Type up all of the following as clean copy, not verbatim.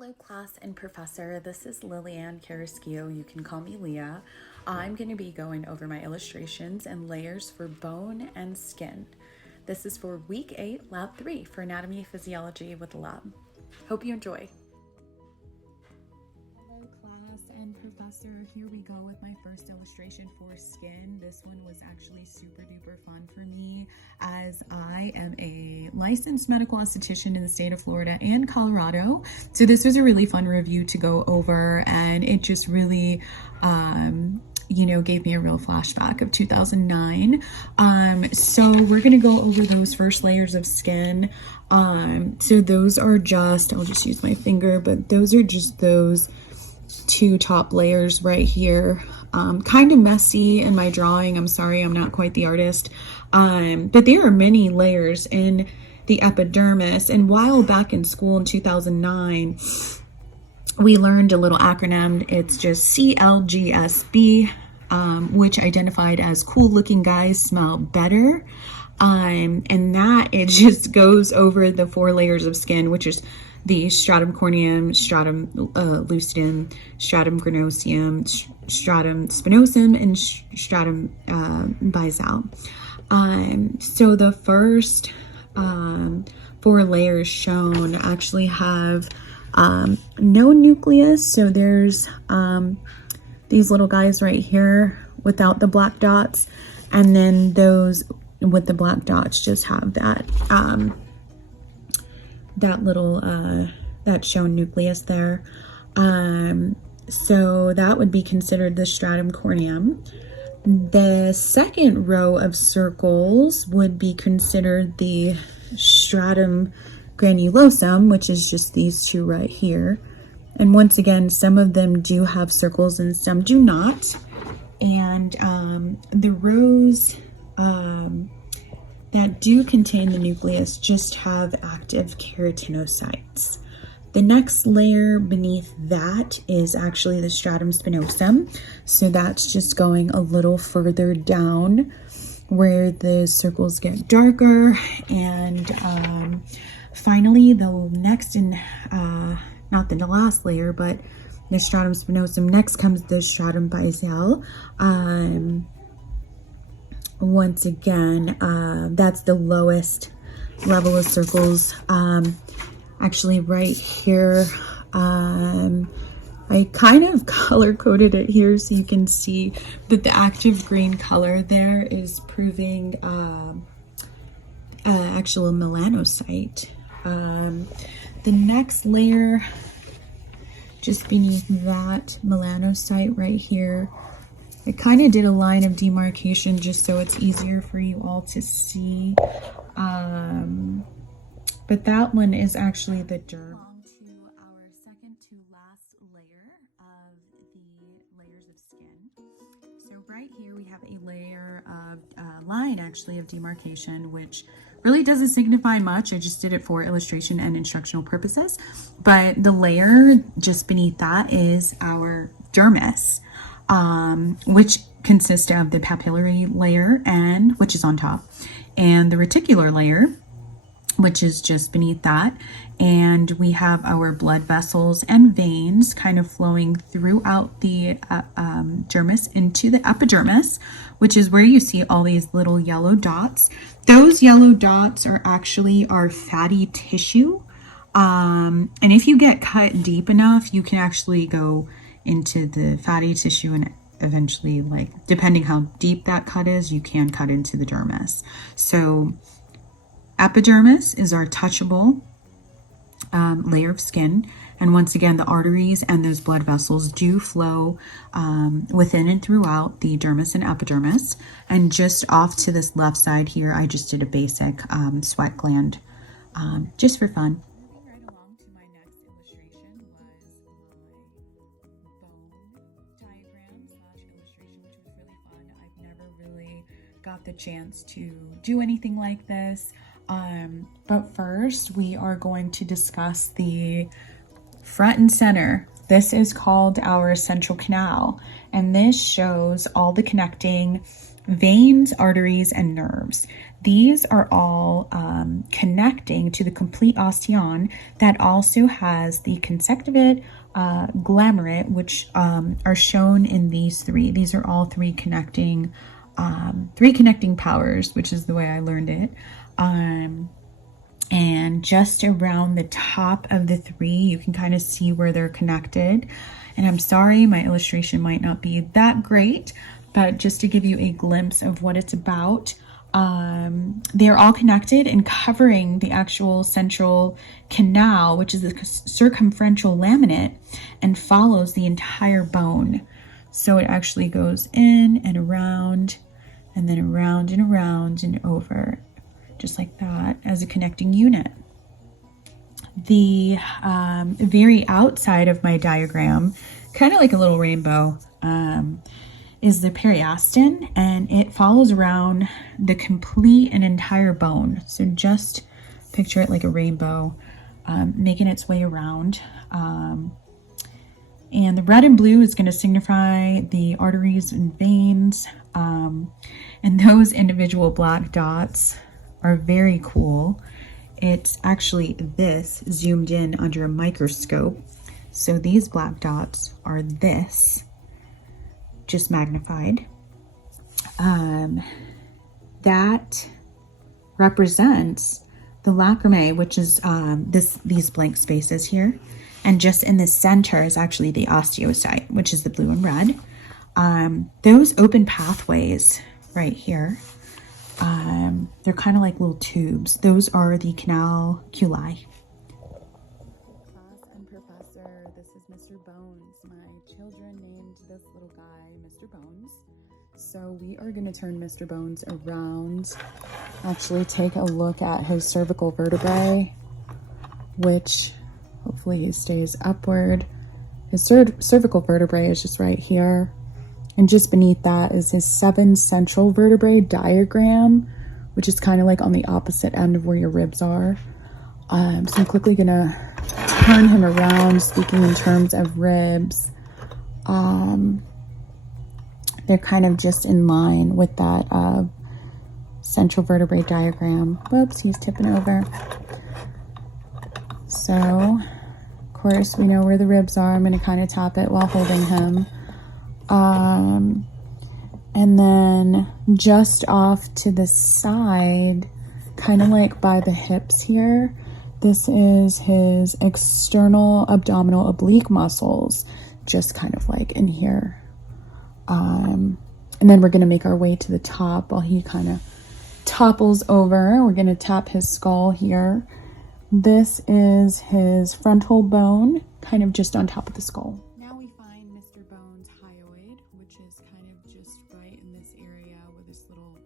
Hello class and professor, this is Lillian Carrasquillo, you can call me Leah. I'm going to be going over my illustrations and layers for bone and skin. This is for week 8, lab 3 for anatomy physiology with the lab. Hope you enjoy. Hello class and professor, here we go with my first illustration for skin. This one was actually super duper fun for me as I am a licensed medical esthetician in the state of Florida and Colorado. So this was a really fun review to go over, and it just really gave me a real flashback of 2009. So we're gonna go over those first layers of skin. So those are just, I'll just use my finger, but those are just those two top layers right here. Kind of messy in my drawing. I'm sorry, I'm not quite the artist. But there are many layers in the epidermis. And while back in school in 2009, we learned a little acronym. It's just CLGSB, which identified as cool looking guys smell better. And that it just goes over the 4 layers of skin, which is the stratum corneum, stratum lucidum, stratum granosum, stratum spinosum, and stratum basal. So the first 4 layers shown actually have no nucleus. So there's these little guys right here without the black dots, and then those with the black dots just have that that little that shown nucleus there. So that would be considered the stratum corneum. The second row of circles would be considered the stratum granulosum, which is just these two right here. And once again, some of them do have circles and some do not. And the rows that do contain the nucleus just have active keratinocytes. The next layer beneath that is actually the stratum spinosum. So that's just going a little further down where the circles get darker. And finally, the next and not the last layer, but the stratum spinosum. Next comes the stratum basal. Once again, that's the lowest level of circles. Actually right here, I kind of color coded it here so you can see that the active green color there is proving actual melanocyte. The next layer just beneath that melanocyte right here, I kind of did a line of demarcation just so it's easier for you all to see. But that one is actually the derm. On to our second to last layer of the layers of skin. So right here we have a layer of line actually of demarcation, which really doesn't signify much. I just did it for illustration and instructional purposes. But the layer just beneath that is our dermis, which consists of the papillary layer, and which is on top, and the reticular layer, which is just beneath that. And we have our blood vessels and veins kind of flowing throughout the dermis into the epidermis, which is where you see all these little yellow dots. Those yellow dots are actually our fatty tissue. And if you get cut deep enough, you can actually go into the fatty tissue and eventually, like, depending how deep that cut is, you can cut into the dermis. So epidermis is our touchable layer of skin. And once again, the arteries and those blood vessels do flow within and throughout the dermis and epidermis. And just off to this left side here, I just did a basic sweat gland just for fun. Moving right along to my next illustration was my bone diagram / illustration, which was really fun. I've never really got the chance to do anything like this. But first we are going to discuss the front and center. This is called our central canal, and this shows all the connecting veins, arteries, and nerves. These are all connecting to the complete osteon that also has the conjunctivate, glomerate, which are shown in these three. These are all three connecting powers, which is the way I learned it. And just around the top of the three, you can kind of see where they're connected. And I'm sorry, my illustration might not be that great, but just to give you a glimpse of what it's about, they're all connected and covering the actual central canal, which is the circumferential laminate, and follows the entire bone. So it actually goes in and around, and then around and around and over, just like that, as a connecting unit. The very outside of my diagram, kind of like a little rainbow, is the periosteum, and it follows around the complete and entire bone. So just picture it like a rainbow, making its way around. And the red and blue is going to signify the arteries and veins. And those individual black dots are very cool. It's actually this zoomed in under a microscope. So these black dots are this, just magnified. That represents the lacrimae, which is these blank spaces here. And just in the center is actually the osteocyte, which is the blue and red. Those open pathways right here, they're kind of like little tubes. Those are the canaliculi. Class and professor, this is Mr. Bones. My children named this little guy Mr. Bones. So we are going to turn Mr. Bones around, actually take a look at his cervical vertebrae, which hopefully he stays upward. His cervical vertebrae is just right here. And just beneath that is his 7 central vertebrae diagram, which is kind of like on the opposite end of where your ribs are. So I'm quickly going to turn him around, speaking in terms of ribs. They're kind of just in line with that central vertebrae diagram. Whoops, he's tipping over. So, of course, we know where the ribs are. I'm going to kind of tap it while holding him. And then just off to the side, kind of like by the hips here, this is his external abdominal oblique muscles, just kind of like in here. And then we're going to make our way to the top while he kind of topples over. We're going to tap his skull here. This is his frontal bone, kind of just on top of the skull. Now we find Mr. Bones' hyoid, which is kind of just right in this area where this little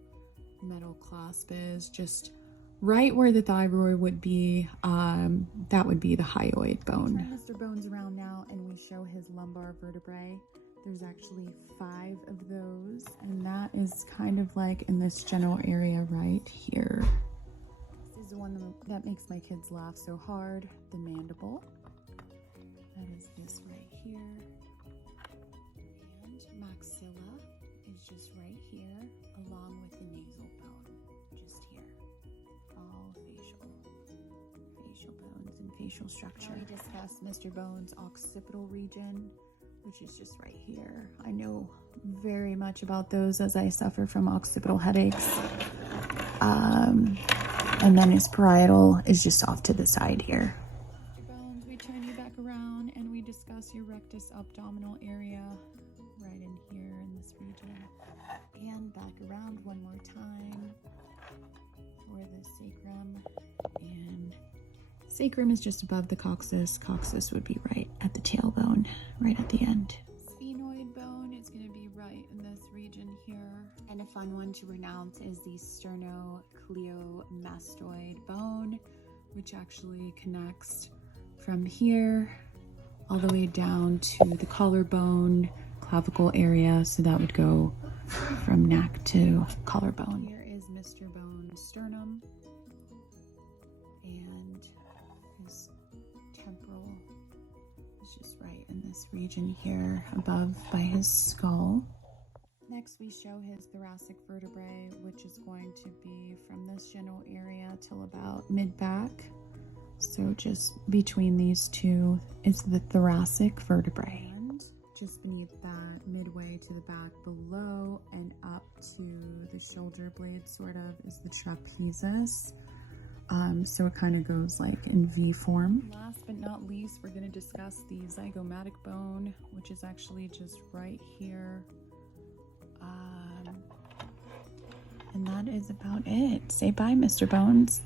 metal clasp is, just right where the thyroid would be. That would be the hyoid bone. Turn Mr. Bones around now and we show his lumbar vertebrae. There's actually 5 of those, and that is kind of like in this general area right here. This is the one that makes my kids laugh so hard, the mandible. That is this right here. And maxilla is just right here, along with the nasal bone, just here. All facial bones and facial structure. Now we discussed Mr. Bones' occipital region, which is just right here. I know very much about those as I suffer from occipital headaches. And then his parietal is just off to the side here. Bones, we turn you back around and we discuss your rectus abdominal area right in here in this region. And back around one more time for the sacrum. And sacrum is just above the coccyx. Coccyx would be right at the tailbone, right at the end. Sphenoid bone is going to be right in this region here. And a fun one to pronounce is the sternocleidomastoid bone, which actually connects from here all the way down to the collarbone, clavicle area. So that would go from neck to collarbone. Here is Mr. Bone's sternum. And his temporal is just right in this region here above by his skull. Next Next, we show his thoracic vertebrae, which is going to be from this general area till about mid-back. So just between these two is the thoracic vertebrae. And just beneath that, midway to the back below and up to the shoulder blade sort of, is the trapezius. So it kind of goes like in V form. Last but not least, we're going to discuss the zygomatic bone, which is actually just right here. And that is about it. Say bye, Mr. Bones.